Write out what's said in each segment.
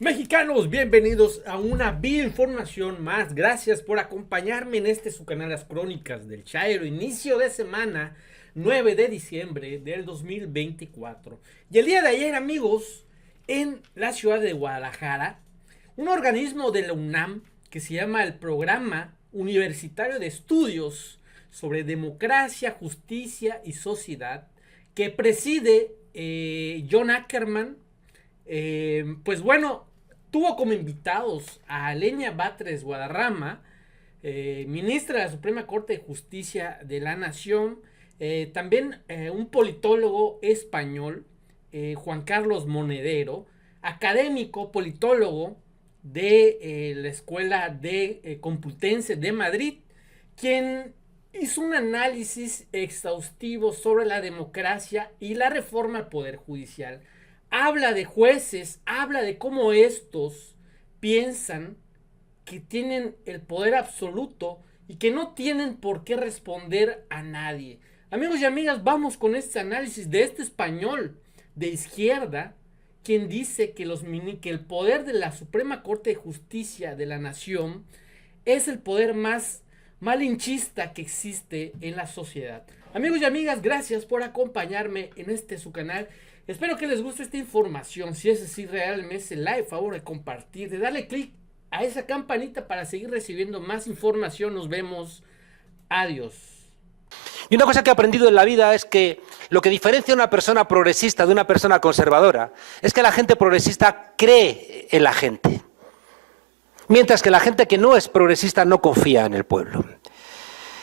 Mexicanos, bienvenidos a una bioinformación más. Gracias por acompañarme en su canal Las Crónicas del Chairo. Inicio de semana, 9 de diciembre del 2024. Y el día de ayer, amigos, en la ciudad de Guadalajara, un organismo de la UNAM que se llama el Programa Universitario de Estudios sobre Democracia, Justicia y Sociedad, que preside John Ackerman, pues bueno, tuvo como invitados a Lenia Batres Guadarrama, ministra de la Suprema Corte de Justicia de la Nación, también un politólogo español, Juan Carlos Monedero, académico, politólogo de la Escuela de Complutense de Madrid, quien hizo un análisis exhaustivo sobre la democracia y la reforma al Poder Judicial. Habla de jueces, habla de cómo estos piensan que tienen el poder absoluto y que no tienen por qué responder a nadie. Amigos y amigas, vamos con este análisis de este español de izquierda, quien dice que el poder de la Suprema Corte de Justicia de la Nación es el poder más malinchista que existe en la sociedad. Amigos y amigas, gracias por acompañarme en su canal. Espero que les guste esta información. Si es así, realmente like, favor de compartir, de darle clic a esa campanita para seguir recibiendo más información. Nos vemos. Adiós. Y una cosa que he aprendido en la vida es que lo que diferencia a una persona progresista de una persona conservadora es que la gente progresista cree en la gente, mientras que la gente que no es progresista no confía en el pueblo.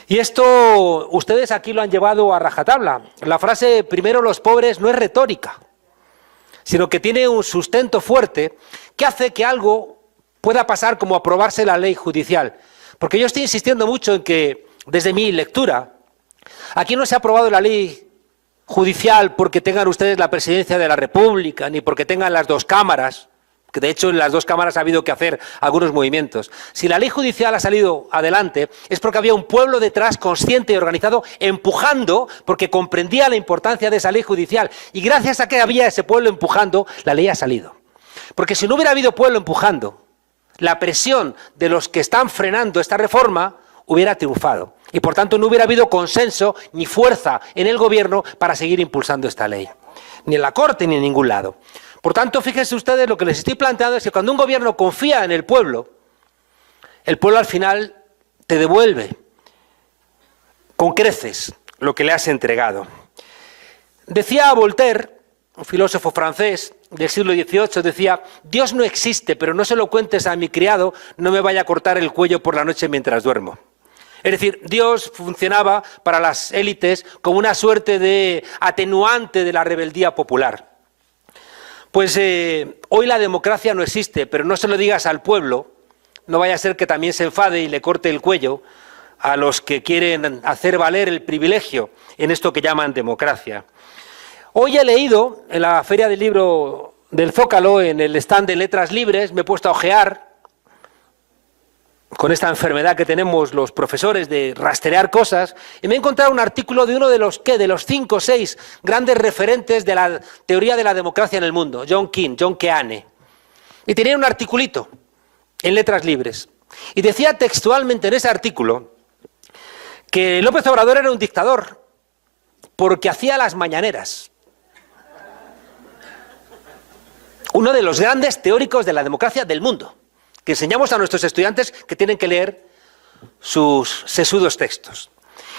Y esto ustedes aquí lo han llevado a rajatabla. La frase "primero los pobres" no es retórica, sino que tiene un sustento fuerte que hace que algo pueda pasar como aprobarse la ley judicial. Porque yo estoy insistiendo mucho en que, desde mi lectura, aquí no se ha aprobado la ley judicial porque tengan ustedes la presidencia de la República, ni porque tengan las dos cámaras, que de hecho en las dos cámaras ha habido que hacer algunos movimientos. Si la ley judicial ha salido adelante es porque había un pueblo detrás consciente y organizado empujando, porque comprendía la importancia de esa ley judicial, y gracias a que había ese pueblo empujando, la ley ha salido. Porque si no hubiera habido pueblo empujando, la presión de los que están frenando esta reforma hubiera triunfado, y por tanto no hubiera habido consenso ni fuerza en el gobierno para seguir impulsando esta ley, ni en la Corte ni en ningún lado. Por tanto, fíjense ustedes, lo que les estoy planteando es que cuando un gobierno confía en el pueblo al final te devuelve con creces lo que le has entregado. Decía Voltaire, un filósofo francés del siglo XVIII, decía: Dios no existe, pero no se lo cuentes a mi criado, no me vaya a cortar el cuello por la noche mientras duermo. Es decir, Dios funcionaba para las élites como una suerte de atenuante de la rebeldía popular. Pues hoy la democracia no existe, pero no se lo digas al pueblo, no vaya a ser que también se enfade y le corte el cuello a los que quieren hacer valer el privilegio en esto que llaman democracia. Hoy he leído en la Feria del Libro del Zócalo, en el stand de Letras Libres, me he puesto a ojear, con esta enfermedad que tenemos los profesores de rastrear cosas, y me he encontrado un artículo de uno de los 5 o 6 grandes referentes de la teoría de la democracia en el mundo, John Keane. Y tenía un articulito en Letras Libres. Y decía textualmente en ese artículo que López Obrador era un dictador porque hacía las mañaneras. Uno de los grandes teóricos de la democracia del mundo, que enseñamos a nuestros estudiantes que tienen que leer sus sesudos textos.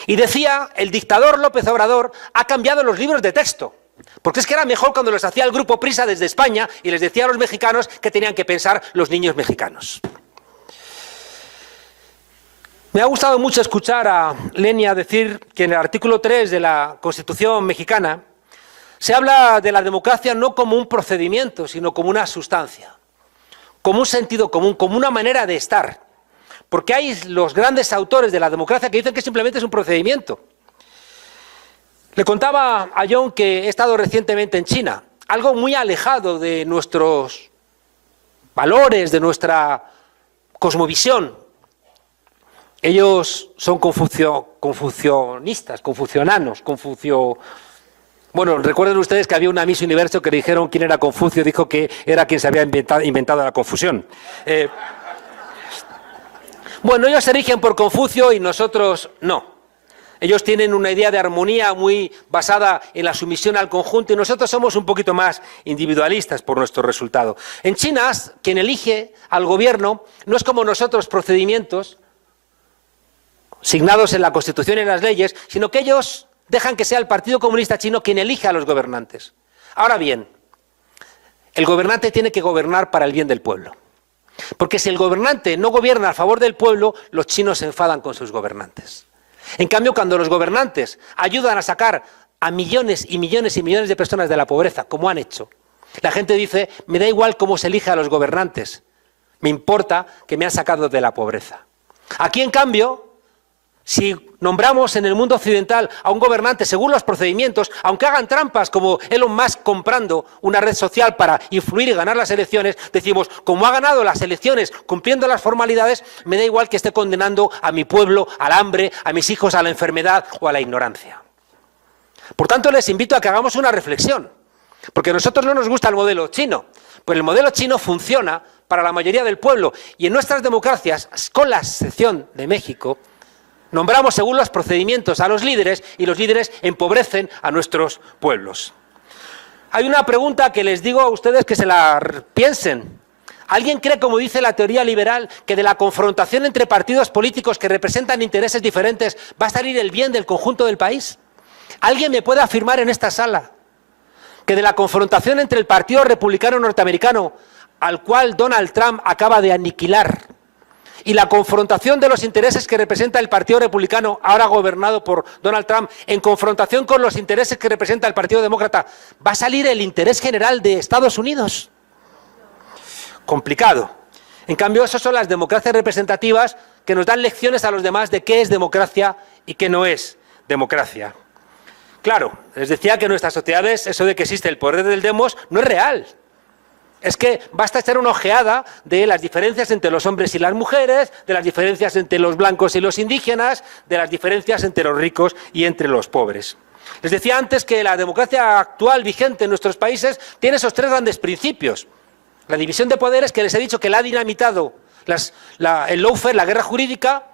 Y decía: el dictador López Obrador ha cambiado los libros de texto, porque es que era mejor cuando los hacía el Grupo Prisa desde España y les decía a los mexicanos que tenían que pensar los niños mexicanos. Me ha gustado mucho escuchar a Lenia decir que en el artículo 3 de la Constitución mexicana se habla de la democracia no como un procedimiento, sino como una sustancia, como un sentido común, como una manera de estar. Porque hay los grandes autores de la democracia que dicen que simplemente es un procedimiento. Le contaba a John que he estado recientemente en China, algo muy alejado de nuestros valores, de nuestra cosmovisión. Ellos son confucionistas, confucianos, Bueno, recuerden ustedes que había una Miss Universo que le dijeron quién era Confucio, dijo que era quien se había inventado la confusión. Bueno, ellos se rigen por Confucio y nosotros no. Ellos tienen una idea de armonía muy basada en la sumisión al conjunto y nosotros somos un poquito más individualistas por nuestro resultado. En China, quien elige al gobierno no es como nosotros procedimientos signados en la Constitución y en las leyes, sino que ellos dejan que sea el Partido Comunista Chino quien elija a los gobernantes. Ahora bien, el gobernante tiene que gobernar para el bien del pueblo. Porque si el gobernante no gobierna a favor del pueblo, los chinos se enfadan con sus gobernantes. En cambio, cuando los gobernantes ayudan a sacar a millones y millones y millones de personas de la pobreza, como han hecho, la gente dice, me da igual cómo se elija a los gobernantes, me importa que me han sacado de la pobreza. Aquí, en cambio, si nombramos en el mundo occidental a un gobernante según los procedimientos, aunque hagan trampas como Elon Musk comprando una red social para influir y ganar las elecciones, decimos, como ha ganado las elecciones cumpliendo las formalidades, me da igual que esté condenando a mi pueblo al hambre, a mis hijos a la enfermedad o a la ignorancia. Por tanto, les invito a que hagamos una reflexión, porque a nosotros no nos gusta el modelo chino, pero el modelo chino funciona para la mayoría del pueblo y en nuestras democracias, con la excepción de México, nombramos según los procedimientos a los líderes y los líderes empobrecen a nuestros pueblos. Hay una pregunta que les digo a ustedes que se la piensen. ¿Alguien cree, como dice la teoría liberal, que de la confrontación entre partidos políticos que representan intereses diferentes va a salir el bien del conjunto del país? ¿Alguien me puede afirmar en esta sala que de la confrontación entre el Partido Republicano Norteamericano, al cual Donald Trump acaba de aniquilar, y la confrontación de los intereses que representa el Partido Republicano, ahora gobernado por Donald Trump, en confrontación con los intereses que representa el Partido Demócrata, va a salir el interés general de Estados Unidos? Complicado. En cambio, esas son las democracias representativas que nos dan lecciones a los demás de qué es democracia y qué no es democracia. Claro, les decía que en nuestras sociedades eso de que existe el poder del demos no es real. Es que basta echar una ojeada de las diferencias entre los hombres y las mujeres, de las diferencias entre los blancos y los indígenas, de las diferencias entre los ricos y entre los pobres. Les decía antes que la democracia actual vigente en nuestros países tiene esos tres grandes principios. La división de poderes, que les he dicho que la ha dinamitado el lawfare, la guerra jurídica,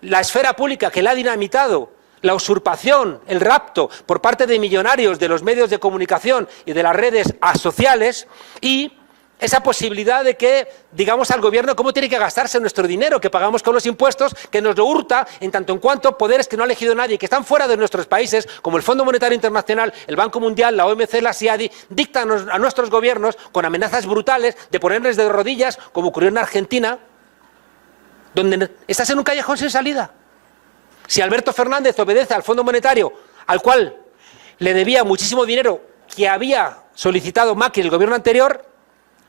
la esfera pública, que la ha dinamitado la usurpación, el rapto por parte de millonarios de los medios de comunicación y de las redes sociales, y esa posibilidad de que digamos al gobierno cómo tiene que gastarse nuestro dinero que pagamos con los impuestos, que nos lo hurta en tanto en cuanto poderes que no ha elegido nadie, que están fuera de nuestros países, como el Fondo Monetario Internacional, el Banco Mundial, la OMC, la CIADI, dictan a nuestros gobiernos con amenazas brutales de ponerles de rodillas, como ocurrió en Argentina, donde estás en un callejón sin salida. Si Alberto Fernández obedece al Fondo Monetario, al cual le debía muchísimo dinero que había solicitado Macri, el gobierno anterior,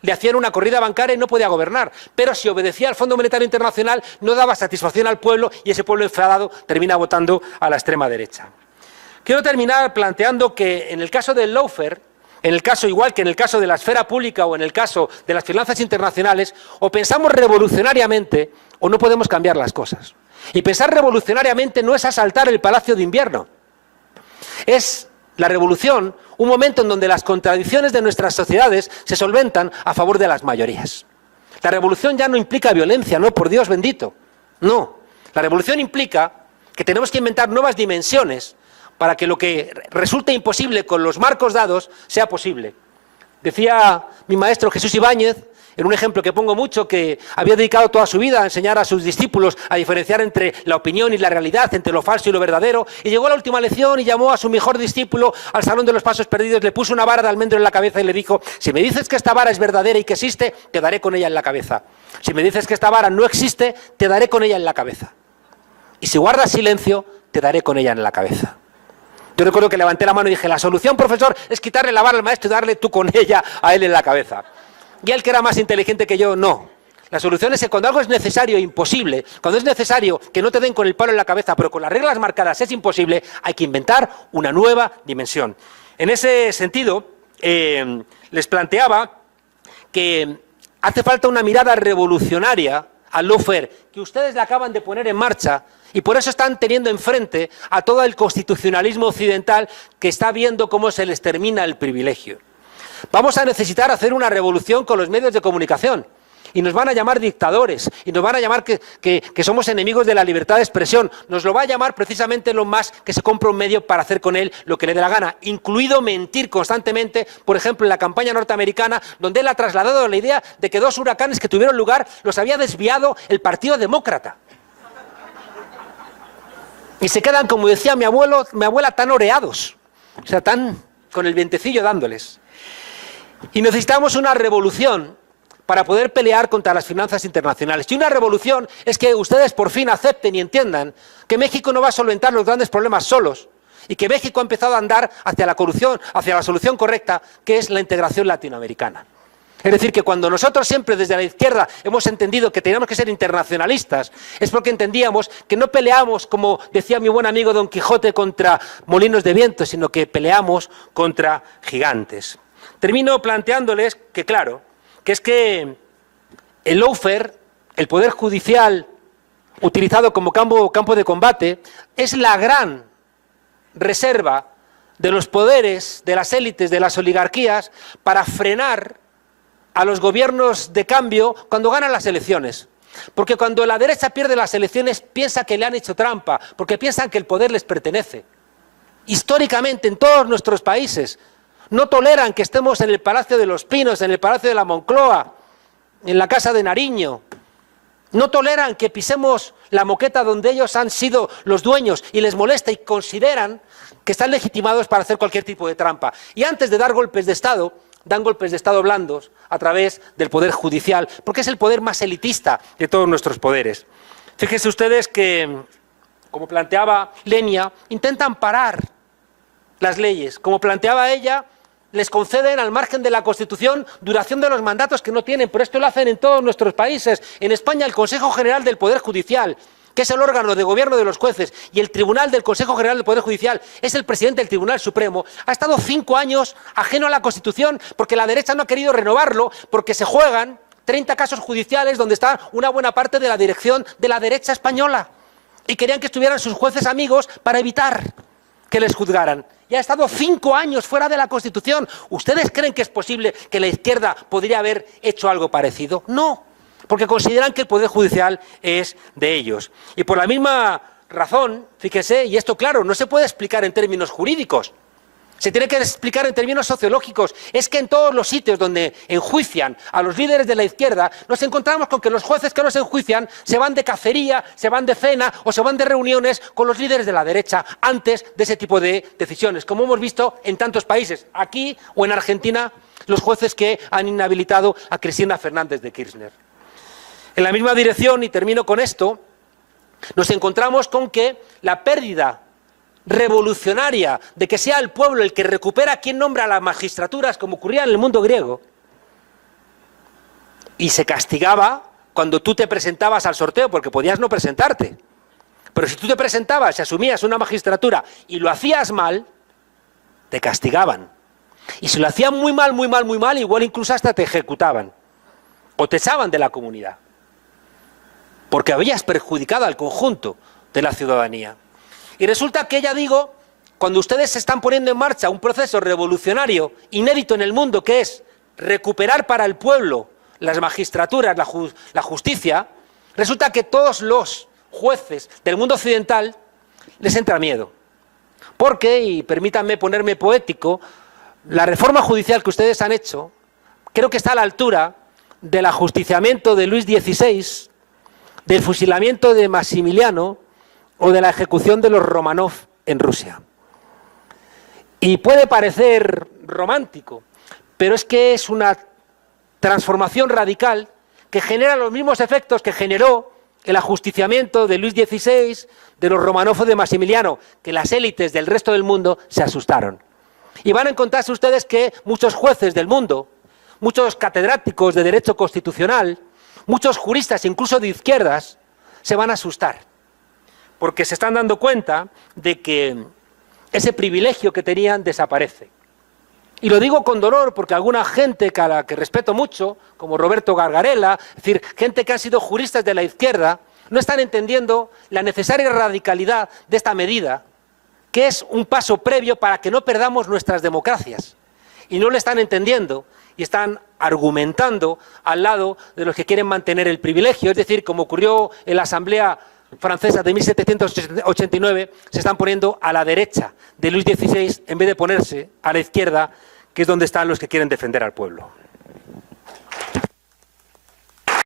le hacían una corrida bancaria y no podía gobernar. Pero si obedecía al Fondo Monetario Internacional, no daba satisfacción al pueblo y ese pueblo enfadado termina votando a la extrema derecha. Quiero terminar planteando que en el caso del lawfare, en el caso igual que en el caso de la esfera pública o en el caso de las finanzas internacionales, o pensamos revolucionariamente o no podemos cambiar las cosas. Y pensar revolucionariamente no es asaltar el Palacio de Invierno. Es la revolución un momento en donde las contradicciones de nuestras sociedades se solventan a favor de las mayorías. La revolución ya no implica violencia, no, por Dios bendito. No. La revolución implica que tenemos que inventar nuevas dimensiones para que lo que resulte imposible con los marcos dados sea posible. Decía mi maestro Jesús Ibáñez, en un ejemplo que pongo mucho, que había dedicado toda su vida a enseñar a sus discípulos a diferenciar entre la opinión y la realidad, entre lo falso y lo verdadero, y llegó a la última lección y llamó a su mejor discípulo al Salón de los Pasos Perdidos, le puso una vara de almendro en la cabeza y le dijo: si me dices que esta vara es verdadera y que existe, te daré con ella en la cabeza. Si me dices que esta vara no existe, te daré con ella en la cabeza. Y si guardas silencio, te daré con ella en la cabeza. Yo recuerdo que levanté la mano y dije: la solución, profesor, es quitarle la vara al maestro y darle tú con ella a él en la cabeza. Y él, que era más inteligente que yo, no. La solución es que cuando algo es necesario e imposible, cuando es necesario que no te den con el palo en la cabeza, pero con las reglas marcadas es imposible, hay que inventar una nueva dimensión. En ese sentido, les planteaba que hace falta una mirada revolucionaria al lawfare, que ustedes le acaban de poner en marcha, y por eso están teniendo enfrente a todo el constitucionalismo occidental que está viendo cómo se les termina el privilegio. Vamos a necesitar hacer una revolución con los medios de comunicación. Y nos van a llamar dictadores, y nos van a llamar que somos enemigos de la libertad de expresión. Nos lo va a llamar precisamente Elon Musk, que se compra un medio para hacer con él lo que le dé la gana, incluido mentir constantemente, por ejemplo, en la campaña norteamericana, donde él ha trasladado la idea de que 2 huracanes que tuvieron lugar los había desviado el Partido Demócrata. Y se quedan, como decía mi abuela, tan oreados, o sea, tan con el vientecillo dándoles. Y necesitamos una revolución para poder pelear contra las finanzas internacionales. Y una revolución es que ustedes por fin acepten y entiendan que México no va a solventar los grandes problemas solos y que México ha empezado a andar hacia la corrupción, hacia la solución correcta, que es la integración latinoamericana. Es decir, que cuando nosotros siempre desde la izquierda hemos entendido que teníamos que ser internacionalistas, es porque entendíamos que no peleamos, como decía mi buen amigo Don Quijote, contra molinos de viento, sino que peleamos contra gigantes. Termino planteándoles que, claro, que es que el lawfare, el poder judicial utilizado como campo de combate, es la gran reserva de los poderes, de las élites, de las oligarquías, para frenar a los gobiernos de cambio cuando ganan las elecciones. Porque cuando la derecha pierde las elecciones piensa que le han hecho trampa, porque piensan que el poder les pertenece. Históricamente, en todos nuestros países, no toleran que estemos en el Palacio de los Pinos, en el Palacio de la Moncloa, en la Casa de Nariño. No toleran que pisemos la moqueta donde ellos han sido los dueños y les molesta y consideran que están legitimados para hacer cualquier tipo de trampa. Y antes de dar golpes de Estado, dan golpes de Estado blandos a través del poder judicial, porque es el poder más elitista de todos nuestros poderes. Fíjense ustedes que, como planteaba Lenia, intentan parar las leyes. Como planteaba ella, les conceden al margen de la Constitución duración de los mandatos que no tienen, pero esto lo hacen en todos nuestros países. En España el Consejo General del Poder Judicial, que es el órgano de gobierno de los jueces, y el Tribunal del Consejo General del Poder Judicial es el presidente del Tribunal Supremo, ha estado 5 años ajeno a la Constitución porque la derecha no ha querido renovarlo, porque se juegan 30 casos judiciales donde está una buena parte de la dirección de la derecha española. Y querían que estuvieran sus jueces amigos para evitar que les juzgaran. Y ha estado 5 años fuera de la Constitución. ¿Ustedes creen que es posible que la izquierda podría haber hecho algo parecido? No, porque consideran que el Poder Judicial es de ellos. Y por la misma razón, fíjense, y esto claro, no se puede explicar en términos jurídicos, se tiene que explicar en términos sociológicos. Es que en todos los sitios donde enjuician a los líderes de la izquierda, nos encontramos con que los jueces que nos enjuician se van de cacería, se van de cena o se van de reuniones con los líderes de la derecha antes de ese tipo de decisiones, como hemos visto en tantos países, aquí o en Argentina, los jueces que han inhabilitado a Cristina Fernández de Kirchner. En la misma dirección, y termino con esto, nos encontramos con que la pérdida revolucionaria de que sea el pueblo el que recupera quien nombra a las magistraturas, como ocurría en el mundo griego, y se castigaba cuando tú te presentabas al sorteo, porque podías no presentarte, pero si tú te presentabas y asumías una magistratura y lo hacías mal, te castigaban, y si lo hacían muy mal, igual incluso hasta te ejecutaban o te echaban de la comunidad, porque habías perjudicado al conjunto de la ciudadanía. Y resulta que ya digo, cuando ustedes se están poniendo en marcha un proceso revolucionario inédito en el mundo, que es recuperar para el pueblo las magistraturas, la justicia, resulta que todos los jueces del mundo occidental les entra miedo. Porque, y permítanme ponerme poético, la reforma judicial que ustedes han hecho creo que está a la altura del ajusticiamiento de Luis XVI, del fusilamiento de Maximiliano o de la ejecución de los Romanov en Rusia. Y puede parecer romántico, pero es que es una transformación radical que genera los mismos efectos que generó el ajusticiamiento de Luis XVI, de los Romanov o de Maximiliano, que las élites del resto del mundo se asustaron. Y van a encontrarse ustedes que muchos jueces del mundo, muchos catedráticos de Derecho Constitucional, muchos juristas, incluso de izquierdas, se van a asustar, porque se están dando cuenta de que ese privilegio que tenían desaparece. Y lo digo con dolor porque alguna gente a la que respeto mucho, como Roberto Gargarella, es decir, gente que han sido juristas de la izquierda, no están entendiendo la necesaria radicalidad de esta medida, que es un paso previo para que no perdamos nuestras democracias. Y no lo están entendiendo y están argumentando al lado de los que quieren mantener el privilegio, es decir, como ocurrió en la Asamblea Francesa de 1789, se están poniendo a la derecha de Luis XVI en vez de ponerse a la izquierda, que es donde están los que quieren defender al pueblo.